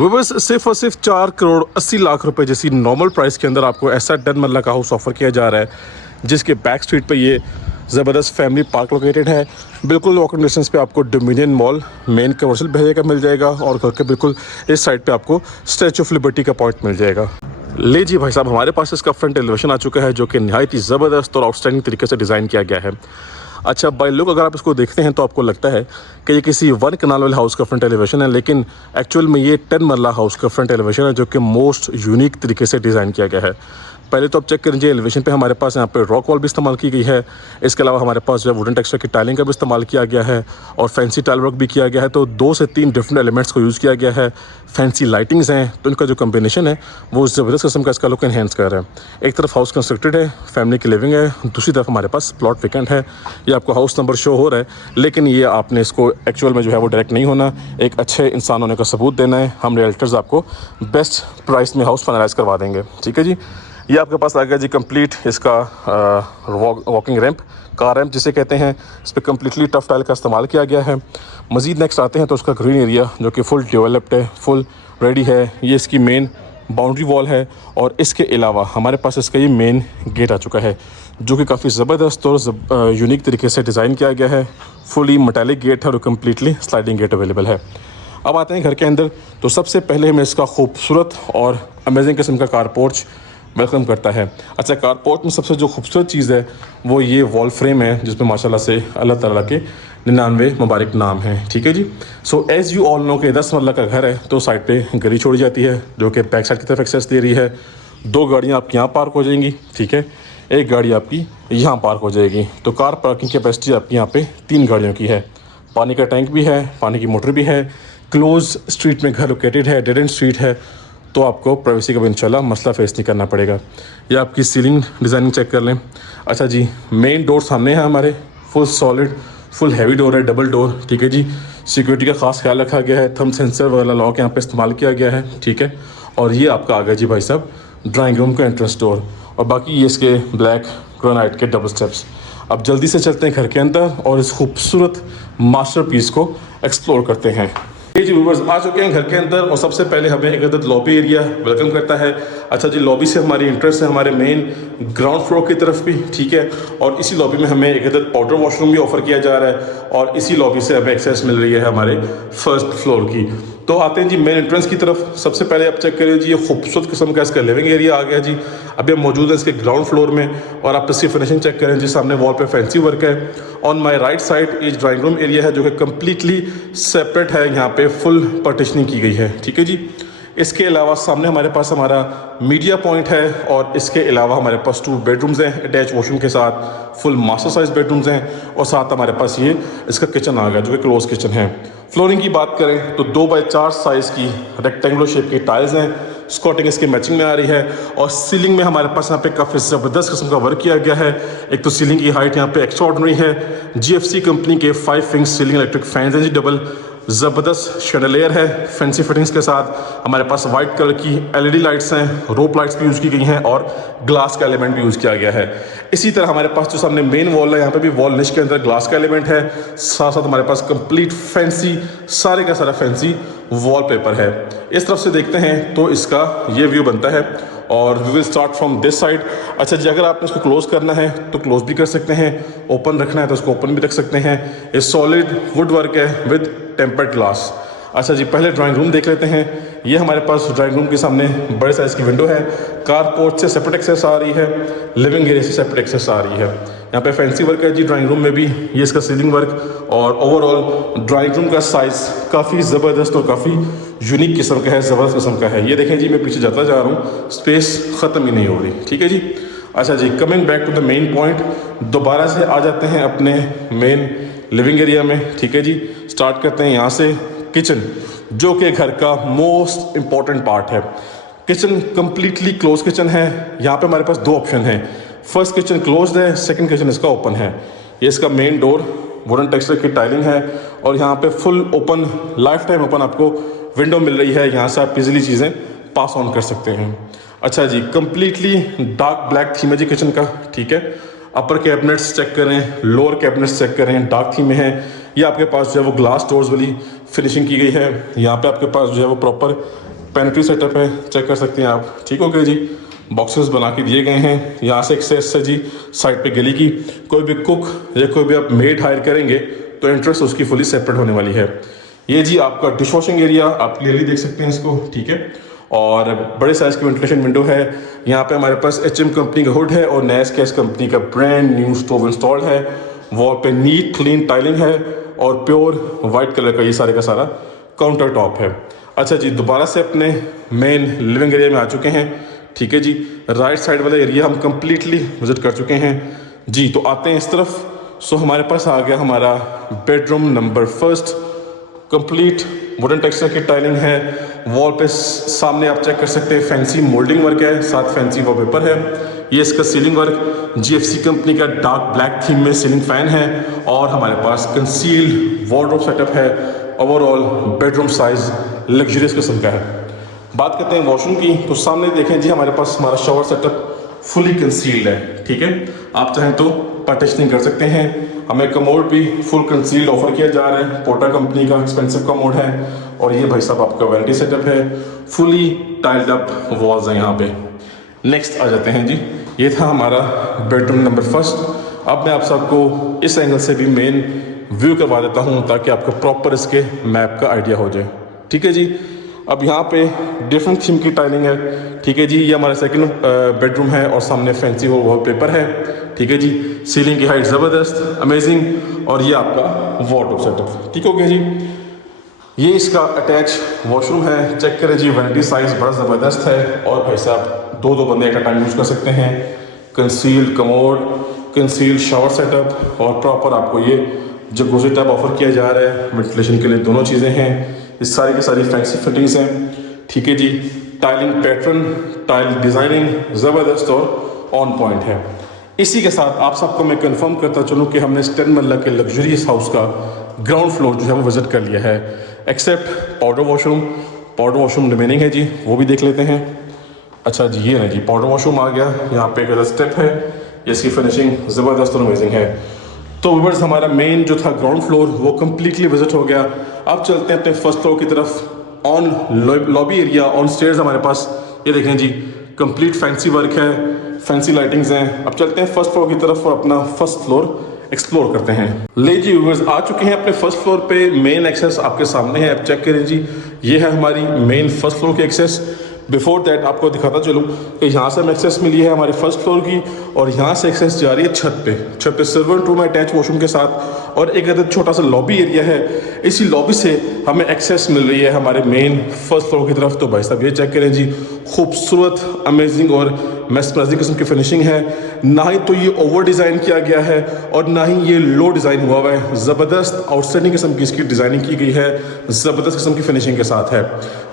वो बस सिर्फ और सिर्फ 4 करोड़ 80 लाख रुपए जैसी नॉर्मल प्राइस के अंदर आपको ऐसा 10 मरला का हाउस ऑफर किया जा रहा है, जिसके बैक स्ट्रीट पे ये ज़बरदस्त फैमिली पार्क लोकेटेड है। बिल्कुल वॉकिंग डिस्टेंस पे आपको डोमिनियन मॉल मेन कमर्शियल भेजे का मिल जाएगा और घर के बिल्कुल इस साइड पे आपको स्टैचू ऑफ लिबर्टी का पॉइंट मिल जाएगा। ले जी भाई साहब, हमारे पास इसका फ्रंट एलिवेशन आ चुका है जो कि नहायत ही ज़बरदस्त और आउटस्टैंडिंग तरीके से डिज़ाइन किया गया है। अच्छा बाई लुक अगर आप इसको देखते हैं तो आपको लगता है कि ये किसी 1 कनाल वाले हाउस का फ्रंट एलिवेशन है, लेकिन एक्चुअल में ये 10 मरला हाउस का फ्रंट एलिवेशन है जो कि मोस्ट यूनिक तरीके से डिज़ाइन किया गया है। पहले तो आप चेक कर लीजिए, एलिवेशन पे हमारे पास यहाँ पे रॉक वॉल भी इस्तेमाल की गई है। इसके अलावा हमारे पास जो है वुडन टेक्सचर की टाइलिंग का भी इस्तेमाल किया गया है और फैंसी टाइल वर्क भी किया गया है। तो 2 से 3 डिफरेंट एलिमेंट्स को यूज़ किया गया है। फैंसी लाइटिंग्स हैं तो इनका जो कम्बिनेशन है वो ज़बरदस्त किस्म का इसका लुक एनहेंस कर रहा है। एक तरफ हाउस कंस्ट्रक्टेड है, फैमिली की लिविंग है, दूसरी तरफ हमारे पास प्लॉट वेकेंट है। ये आपको हाउस नंबर शो हो रहा है, लेकिन ये आपने इसको एक्चुअल में जो है वो डायरेक्ट नहीं होना, एक अच्छे इंसान होने का सबूत देना है। हम रियल्टर्स आपको बेस्ट प्राइस में हाउस फाइनलाइज करवा देंगे। ठीक है जी, ये आपके पास आ गया जी कंप्लीट इसका वॉकिंग रैंप, कार रैंप जिसे कहते हैं। इस पर कम्प्लीटली टफ टाइल का इस्तेमाल किया गया है। मज़ीद नेक्स्ट आते हैं तो उसका ग्रीन एरिया जो कि फुल डेवलप्ड है, फुल रेडी है। ये इसकी मेन बाउंड्री वॉल है और इसके अलावा हमारे पास इसका ये मेन गेट आ चुका है जो कि काफ़ी ज़बरदस्त और यूनिक तरीके से डिज़ाइन किया गया है। फुली मेटालिक गेट है और कम्प्लीटली स्लाइडिंग गेट अवेलेबल है। अब आते हैं घर के अंदर, तो सबसे पहले हमें इसका खूबसूरत और अमेजिंग किस्म का कार पोर्च वेलकम करता है। अच्छा, कार पोर्च में सबसे जो खूबसूरत चीज़ है वो ये वॉल फ्रेम है जिसमें माशाल्लाह से अल्लाह ताला के 99 मुबारक नाम है। ठीक है जी। So as you all know के 10 मरला का घर है तो साइड पे गली छोड़ी जाती है जो कि बैक साइड की तरफ एक्सेस दे रही है। 2 गाड़ियाँ आपकी यहाँ पार्क हो जाएंगी, ठीक है, 1 गाड़ी आपकी यहाँ पार्क हो जाएगी। तो कार पार्किंग कैपेसिटी आपकी यहाँ पे 3 गाड़ियों की है। पानी का टैंक भी है, पानी की मोटर भी है। क्लोज स्ट्रीट में घर लोकेटेड है, डेड एंड स्ट्रीट है, तो आपको प्राइवेसी का भी इंशाल्लाह मसला फेस नहीं करना पड़ेगा। ये आपकी सीलिंग डिज़ाइनिंग चेक कर लें। अच्छा जी, मेन डोर सामने है हमारे, full solid full heavy door है, डबल डोर। ठीक है जी, सिक्योरिटी का खास ख्याल रखा गया है, थंब सेंसर वाला लॉक यहाँ पे इस्तेमाल किया गया है। ठीक है, और ये आपका आ गया जी भाई साहब ड्राइंग रूम का एंट्रेंस डोर, और बाकी ये इसके ब्लैक ग्रेनाइट के डबल स्टेप्स। अब जल्दी से चलते हैं घर के अंदर और इस खूबसूरत मास्टरपीस को एक्सप्लोर करते हैं। ये जी व्यूअर्स आ चुके हैं घर के अंदर और सबसे पहले हमें एक अदद लॉबी एरिया वेलकम करता है। अच्छा जी, लॉबी से हमारी इंटरेस्ट है हमारे मेन ग्राउंड फ्लोर की तरफ भी। ठीक है, और इसी लॉबी में हमें एक अदद पाउडर वॉशरूम भी ऑफर किया जा रहा है और इसी लॉबी से हमें एक्सेस मिल रही है हमारे फर्स्ट फ्लोर की। तो आते हैं जी मेन एंट्रेंस की तरफ। सबसे पहले आप चेक करिए जी, ये खूबसूरत किस्म का इसका लिविंग एरिया आ गया जी। अभी हम मौजूद है इसके ग्राउंड फ्लोर में और आप इसकी फिनिशिंग चेक करें जी, सामने वॉल पे फैंसी वर्क है। ऑन माय राइट साइड ये ड्राइंग रूम एरिया है जो कि कम्प्लीटली सेपरेट है, यहाँ पे फुल पार्टीशनिंग की गई है। ठीक है जी, इसके अलावा सामने हमारे पास हमारा मीडिया पॉइंट है और इसके अलावा हमारे पास 2 बेडरूम्स हैं अटैच वॉशरूम के साथ, फुल मास्टर साइज बेडरूम्स हैं और साथ हमारे पास ये इसका किचन आ गया जो कि क्लोज किचन है। फ्लोरिंग की बात करें तो 2x4 साइज़ की रेक्टेंगुलर शेप की टाइल्स हैं, स्कॉटिंग इसके मैचिंग में आ रही है और सीलिंग में हमारे पास यहाँ पे काफ़ी ज़बरदस्त किस्म का वर्क किया गया है। एक तो सीलिंग की हाइट यहाँ पे एक्स्ट्राऑर्डिनरी है। GFC कंपनी के 5 विंग सीलिंग इलेक्ट्रिक फैंस हैं जी, डबल ज़बरदस्त शेंडलियर है फैंसी फिटिंग्स के साथ। हमारे पास वाइट कलर की LED लाइट्स हैं, रोप लाइट्स भी यूज़ की गई हैं और ग्लास का एलिमेंट भी यूज़ किया गया है। इसी तरह हमारे पास जो सामने मेन वॉल है यहाँ पे भी वॉल निश के अंदर ग्लास का एलिमेंट है, साथ साथ हमारे पास कंप्लीट फैंसी सारे का सारा फैंसी वॉलपेपर है। इस तरफ से देखते हैं तो इसका ये व्यू बनता है और we will start from this side. अच्छा जी, अगर आपने इसको क्लोज करना है तो क्लोज भी कर सकते हैं, ओपन रखना है तो इसको ओपन भी रख सकते हैं। ये सॉलिड वुड वर्क है विद टेम्पर्ड ग्लास। अच्छा जी, पहले ड्राइंग रूम देख लेते हैं। ये हमारे पास ड्राइंग रूम के सामने बड़े साइज़ की विंडो है, कार पोर्च से सेपरेट एक्सेस आ रही है, लिविंग एरिया से सेपरेट एक्सेस आ रही है। यहाँ पे फैंसी वर्क है जी ड्राइंग रूम में भी, ये इसका सीलिंग वर्क और ओवरऑल ड्राइंग रूम का साइज़ काफ़ी ज़बरदस्त और काफ़ी यूनिक किस्म का है, ज़बरदस्त किस्म का है। ये देखें जी, मैं पीछे जाता जा रहा हूँ, स्पेस ख़त्म ही नहीं हो रही। ठीक है जी। अच्छा जी, coming back to the main point, दोबारा से आ जाते हैं अपने मेन लिविंग एरिया में। ठीक है जी, स्टार्ट करते हैं यहाँ से किचन, जो कि घर का मोस्ट इम्पॉर्टेंट पार्ट है। किचन कम्प्लीटली क्लोज किचन है। यहाँ पे हमारे पास 2 ऑप्शन हैं, फर्स्ट किचन क्लोज्ड है, सेकंड किचन इसका ओपन है। ये इसका मेन डोर वुडन टेक्सचर की टाइलिंग है और यहाँ पे full open life time open आपको विंडो मिल रही है, यहाँ से आप इजीली चीज़ें पास ऑन कर सकते हैं। अच्छा जी, कम्प्लीटली डार्क ब्लैक थीम है जी किचन का। ठीक है, अपर कैबिनेट्स चेक करें, लोअर कैबिनेट्स चेक करें, डार्क थीम में है। ये आपके पास जो है वो ग्लास डोर्स वाली फिनिशिंग की गई है। यहाँ पे आपके पास जो है वो प्रॉपर पेनिट्री सेटअप है, चेक कर सकते हैं आप। ठीक हो गया जी, बॉक्सेस बना के दिए गए हैं। यहाँ से एक्सेस है जी साइड पे गली की। कोई भी कुक या कोई भी आप मेड हायर करेंगे तो एंट्रेंस उसकी फुली सेपरेट होने वाली है। ये जी आपका डिश वॉशिंग एरिया, आप क्लियरली देख सकते हैं इसको, ठीक है। और बड़े साइज की वेंटिलेशन विंडो है। यहाँ पे हमारे पास HM कंपनी का हुड है और नैस कैस कंपनी का ब्रांड न्यू स्टोव इंस्टॉल्ड है। वॉल पे नीट क्लीन टाइलिंग है और प्योर वाइट कलर का ये सारे का सारा काउंटर टॉप है। अच्छा जी, दोबारा से अपने मेन लिविंग एरिया में आ चुके हैं, ठीक है जी। राइट साइड वाला एरिया हम कंप्लीटली विजिट कर चुके हैं जी। तो आते हैं इस तरफ। सो हमारे पास आ गया हमारा bedroom number first. Complete wooden texture की टाइलिंग है। वॉल पे सामने आप चेक कर सकते हैं फैंसी मोल्डिंग वर्क है, साथ फैंसी वॉलपेपर है। ये इसका सीलिंग वर्क GFC कंपनी का डार्क ब्लैक थीम में सीलिंग फैन है और हमारे पास कंसील्ड वार्डरोब सेटअप है। ओवरऑल बेडरूम साइज लग्जरियस किस्म का है। बात करते हैं वॉशरूम की, तो सामने देखें जी हमारे पास हमारा शॉवर सेटअप फुली कंसील्ड है, ठीक है। आप चाहें तो पार्टीशनिंग कर सकते हैं। हमें कमोड भी फुल कंसील्ड ऑफर किया जा रहा है, पोर्टा कंपनी का एक्सपेंसिव कमोड है। और ये भाई साहब आपका वैनिटी सेटअप है, फुली टाइल्ड अप वॉल्स हैं यहाँ पे। नेक्स्ट आ जाते हैं जी, ये था हमारा बेडरूम नंबर फर्स्ट। अब मैं आप सबको इस एंगल से भी मेन व्यू करवा देता हूँ ताकि आपको प्रॉपर इसके मैप का आइडिया हो जाए, ठीक है जी। अब यहाँ पे डिफरेंट थीम की टाइलिंग है, ठीक है जी। ये हमारा सेकंड बेडरूम है और सामने फैंसी वॉलपेपर है, ठीक है जी। सीलिंग की हाइट ज़बरदस्त, अमेजिंग। और ये आपका वार्डरोब सेटअप, ठीक हो गया जी। ये इसका अटैच वॉशरूम है, चेक करें जी, वैनिटी साइज बड़ा ज़बरदस्त है। और भाई साहब दो बंदे एट अ टाइम यूज़ कर सकते हैं। Concealed commode, concealed shower setup और प्रॉपर आपको ये जकूज़ी टब ऑफर किया जा रहा है। वेंटिलेशन के लिए दोनों चीज़ें हैं। इस सारी की सारी फैंसी फिटिंग्स हैं, ठीक है जी। टाइलिंग पैटर्न, टाइल डिज़ाइनिंग ज़बरदस्त और ऑन पॉइंट है। इसी के साथ आप सबको मैं कंफर्म करता चलूँ कि हमने 10 मरला के लग्जरियस हाउस का ग्राउंड फ्लोर जो है वो विजिट कर लिया है, except powder washroom. Powder washroom remaining है जी, वो भी देख लेते हैं। अच्छा जी, ये ना जी पाउडर वॉशरूम आ गया। यहाँ पे एक स्टेप है, इसकी फिनिशिंग ज़बरदस्त और अमेजिंग है। तो व्यूअर्स हमारा मेन जो था ग्राउंड फ्लोर वो कम्प्लीटली विजिट हो गया। अब चलते हैं अपने फर्स्ट फ्लोर की तरफ। On lobby area, on stairs हमारे पास ये देखें जी, कंप्लीट फैंसी वर्क है, फैंसी लाइटिंग्स हैं। अब चलते हैं फर्स्ट फ्लोर की तरफ और अपना फर्स्ट फ्लोर एक्सप्लोर करते हैं। ले जी व्यूअर्स आ चुके हैं अपने फर्स्ट फ्लोर पे। मेन एक्सेस आपके सामने है, आप चेक करें जी। ये है हमारी मेन फर्स्ट फ्लोर की एक्सेस। बिफोर दैट आपको दिखाता चलूँ कि यहाँ से हमें एक्सेस मिली है हमारी फर्स्ट फ्लोर की और यहाँ से एक्सेस जा रही है छत पे सर्वेंट रूम है अटैच वॉशरूम के साथ और एक अदर छोटा सा लॉबी एरिया है। इसी लॉबी से हमें एक्सेस मिल रही है हमारे मेन फर्स्ट फ्लोर की तरफ। तो भाई साहब ये चेक करें जी, खूबसूरत, अमेजिंग और मेस्मराइजिंग किस्म की फिनिशिंग है। ना ही तो ये ओवर डिज़ाइन किया गया है और ना ही ये लो डिज़ाइन हुआ हुआ है। ज़बरदस्त आउटस्टैंडिंग किस्म की इसकी डिज़ाइनिंग की गई है, ज़बरदस्त किस्म की फिनिशिंग के साथ है।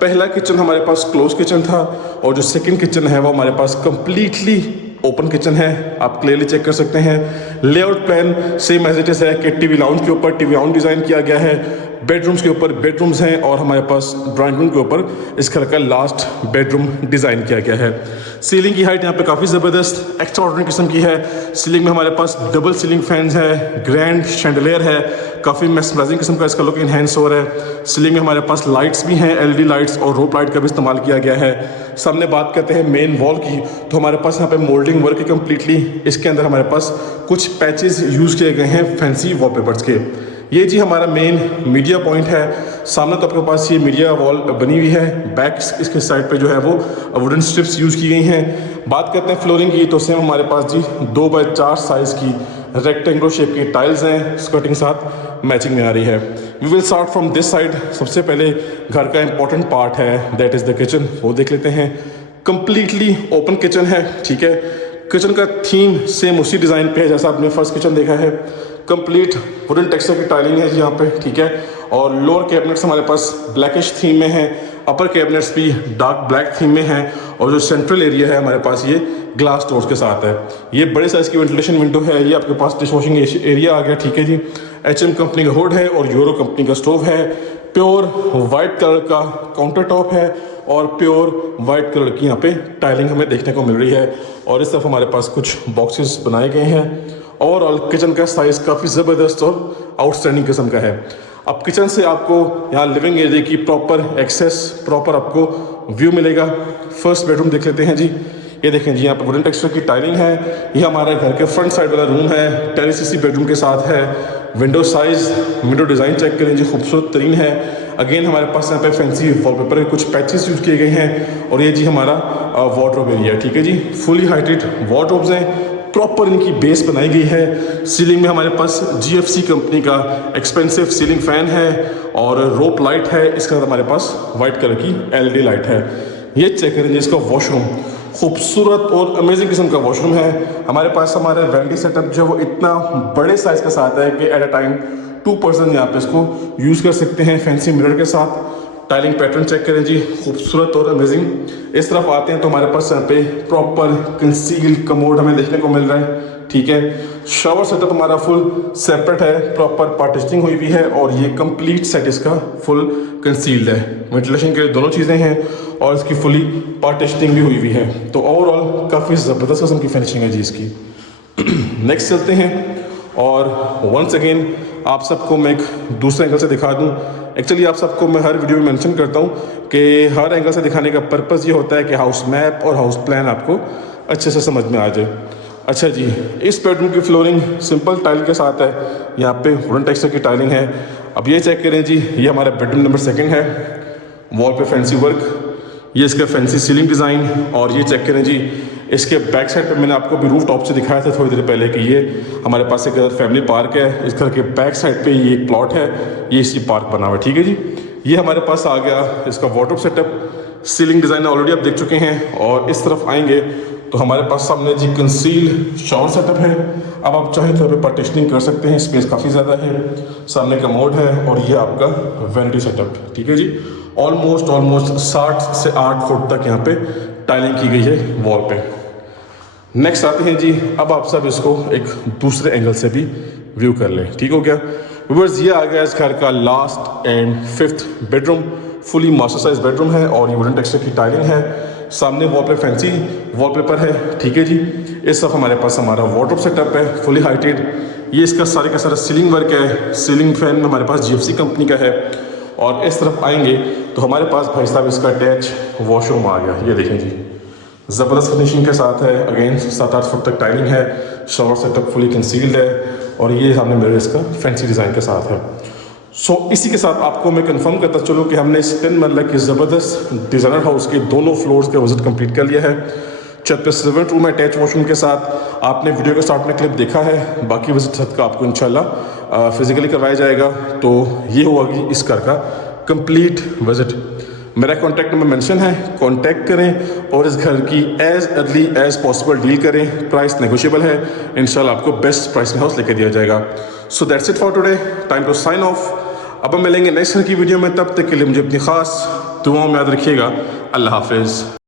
पहला किचन हमारे पास क्लोज किचन था और जो सेकंड किचन है वो हमारे पास कंप्लीटली ओपन किचन है। आप क्लियरली चेक कर सकते हैं। Layout plan same as it is है कि टीवी लाउंज के ऊपर टीवी लाउंज डिज़ाइन किया गया है, बेडरूम्स के ऊपर बेडरूम्स हैं और हमारे पास ड्राइंग रूम के ऊपर इस घर का लास्ट बेडरूम डिज़ाइन किया गया है। सीलिंग की हाइट यहाँ पे काफ़ी ज़बरदस्त एक्स्ट्रा ऑर्डिनरी किस्म की है। सीलिंग में हमारे पास डबल सीलिंग फैंस है, ग्रैंड शैंडलियर है, काफ़ी मेस्मराइजिंग किस्म का इसका लुक इन्हेंस हो रहा है। सीलिंग में हमारे पास लाइट्स भी हैं, LED लाइट्स और रोप लाइट का भी इस्तेमाल किया गया है। सामने बात करते हैं मेन वॉल की, तो हमारे पास यहाँ पे मोल्डिंग वर्क है कम्प्लीटली। इसके अंदर हमारे पास कुछ पैचेस यूज़ किए गए हैं फैंसी वॉलपेपर्स के। ये जी हमारा मेन मीडिया पॉइंट है। सामने तो आपके पास ये मीडिया वॉल बनी हुई है, बैक इसके साइड पे जो है वो वुडन स्ट्रिप्स यूज़ की गई हैं। बात करते हैं फ्लोरिंग की, तो सेम हमारे पास जी 2x4 साइज़ की रेक्टेंगुलर शेप की टाइल्स हैं, स्कर्टिंग साथ मैचिंग में आ रही है। We will start from this side. सबसे पहले घर का इंपॉर्टेंट पार्ट है, दैट इज़ द किचन, वो देख लेते हैं। कंप्लीटली ओपन किचन है, ठीक है। किचन का थीम सेम उसी डिज़ाइन पे है जैसा आपने फर्स्ट किचन देखा है। कंप्लीट वुडन टेक्सचर की टाइलिंग है यहाँ पे, ठीक है। और लोअर कैबिनेट्स हमारे पास ब्लैकिश थीम में है, अपर कैबिनेट्स भी डार्क ब्लैक थीम में हैं और जो सेंट्रल एरिया है हमारे पास ये ग्लास डोर्स के साथ है। ये बड़े साइज़ की वेंटिलेशन विंडो है। ये आपके पास डिश वॉशिंग एरिया आ गया, ठीक है जी। HM कंपनी का हुड है और यूरो कंपनी का स्टोव है। प्योर वाइट कलर का काउंटर टॉप है और प्योर वाइट कलर की यहाँ पे टाइलिंग हमें देखने को मिल रही है। और इस तरफ हमारे पास कुछ बॉक्सेस बनाए गए हैं। ओवरऑल किचन का साइज़ काफ़ी ज़बरदस्त और आउटस्टैंडिंग किस्म का है। अब किचन से आपको यहाँ लिविंग एरिया की प्रॉपर एक्सेस, प्रॉपर आपको व्यू मिलेगा। फर्स्ट बेडरूम देख लेते हैं जी। ये देखें जी, यहाँ पर वुडन टेक्सचर की टाइलिंग है। ये हमारे घर के फ्रंट साइड वाला रूम है, टेरेस इसी बेडरूम के साथ है। Window size, window design check करें जी, खूबसूरत तरीन है। अगेन हमारे पास यहाँ पे फैंसी वॉलपेपर के कुछ पैचेस यूज़ किए गए हैं। और ये जी हमारा वार्डरोब एरिया, ठीक है जी। फुली हाइटेड वार्डरोब्स हैं, प्रॉपर इनकी बेस बनाई गई है। सीलिंग में हमारे पास GFC कंपनी का एक्सपेंसिव सीलिंग फैन है और रोप लाइट है। इसके साथ हमारे पास वाइट कलर की LED लाइट है। ये चेक करेंगे इसका वॉशरूम, खूबसूरत और अमेजिंग किस्म का वॉशरूम है। हमारे पास हमारा वैनिटी सेटअप जो है वो इतना बड़े साइज़ के साथ है कि एट अ टाइम 2 पर्सन यहाँ पे इसको यूज़ कर सकते हैं। फैंसी मिरर के साथ टाइलिंग पैटर्न चेक करें जी, खूबसूरत और अमेजिंग। इस तरफ आते हैं तो हमारे पास यहाँ पे प्रॉपर कंसील्ड कमोड हमें देखने को मिल रहा है, ठीक है। शावर सेटअप हमारा फुल सेपरेट है, प्रॉपर पार्टीशनिंग हुई हुई है और ये कंप्लीट सेट इसका फुल कंसील्ड है। वेंटिलेशन के लिए दोनों चीज़ें हैं और इसकी फुली पार्टीशनिंग भी हुई हुई है। तो ओवरऑल काफ़ी ज़बरदस्त किस्म की फिनिशिंग है जी इसकी। नेक्स्ट चलते हैं और वंस अगेन आप सबको मैं एक दूसरे एंगल से दिखा दूं। एक्चुअली आप सबको मैं हर वीडियो में मेंशन करता हूं कि हर एंगल से दिखाने का पर्पस ये होता है कि हाउस मैप और हाउस प्लान आपको अच्छे से समझ में आ जाए। अच्छा जी, इस बेडरूम की फ्लोरिंग सिंपल टाइल के साथ है, यहाँ पे वुडन टेक्सचर की टाइलिंग है। अब ये चेक करें जी, ये हमारा बेडरूम नंबर 2 है। वॉल पे फैंसी वर्क, ये इसका फैंसी सीलिंग डिज़ाइन। और ये चेक करें जी, इसके बैक साइड पे मैंने आपको भी रूफ टॉप से दिखाया था थोड़ी देर पहले कि ये हमारे पास एक फैमिली पार्क है। इस घर के बैक साइड पे ये एक प्लॉट है, ये इसी पार्क बना हुआ है, ठीक है जी। ये हमारे पास आ गया इसका wardrobe setup. Ceiling design already आप देख चुके हैं। और इस तरफ आएंगे तो हमारे पास सामने जी कंसील्ड शावर सेटअप है। अब आप चाहें तो पार्टीशनिंग कर सकते हैं, स्पेस काफ़ी ज़्यादा है। सामने का मोड है और ये आपका वैनिटी सेटअप, ठीक है जी। ऑलमोस्ट 60 से 8 फुट तक यहाँ पे टाइलिंग की गई है वॉल पे। नेक्स्ट आते हैं जी, अब आप सब इसको एक दूसरे एंगल से भी व्यू कर लें, ठीक हो गया व्यूअर्स। ये आ गया इस घर का last and 5th bedroom. Fully master size bedroom है और ये वुडन टेक्सचर की टाइलिंग है। सामने वॉल पे फैंसी वॉलपेपर है, ठीक है जी। इस तरफ हमारे पास हमारा वार्डरोब सेटअप है, फुली हाइटेड। ये इसका सारे का सारा सीलिंग वर्क है। सीलिंग फैन हमारे पास GFC कंपनी का है। और इस तरफ आएंगे तो हमारे पास भाई साहब इसका अटैच वॉशरूम आ गया। ये देखें जी, ज़बरदस्त फिनिशिंग के साथ है। अगेन 7-8 फुट तक टाइलिंग है। शावर सेटअप फुली कंसील्ड है और ये सामने मिरर इसका फैंसी डिज़ाइन के साथ है। सो इसी के साथ आपको मैं कंफर्म करता चलूँ कि हमने इस 10 मरला की ज़बरदस्त डिज़ाइनर हाउस के दोनों फ्लोर्स का विजिट कंप्लीट कर लिया है। छत पे सर्वेंट रूम है अटैच वॉशरूम के साथ। आपने वीडियो के स्टार्ट में क्लिप देखा है, बाकी विजिट छत का आपको इंशाल्लाह फिजिकली करवाया जाएगा। तो ये होगी इस घर का कंप्लीट विजिट। मेरा कॉन्टैक्ट नंबर मेंशन है, कॉन्टैक्ट करें और इस घर की as early as possible deal करें। प्राइस नेगोशिएबल है, इंशाल्लाह आपको बेस्ट प्राइस में हाउस लेकर दिया जाएगा। So that's it for today, time to sign off. अब हम मिलेंगे नेक्स्ट घर की वीडियो में, तब तक के लिए मुझे अपनी खास दुआओं में याद रखिएगा। अल्लाह हाफिज़।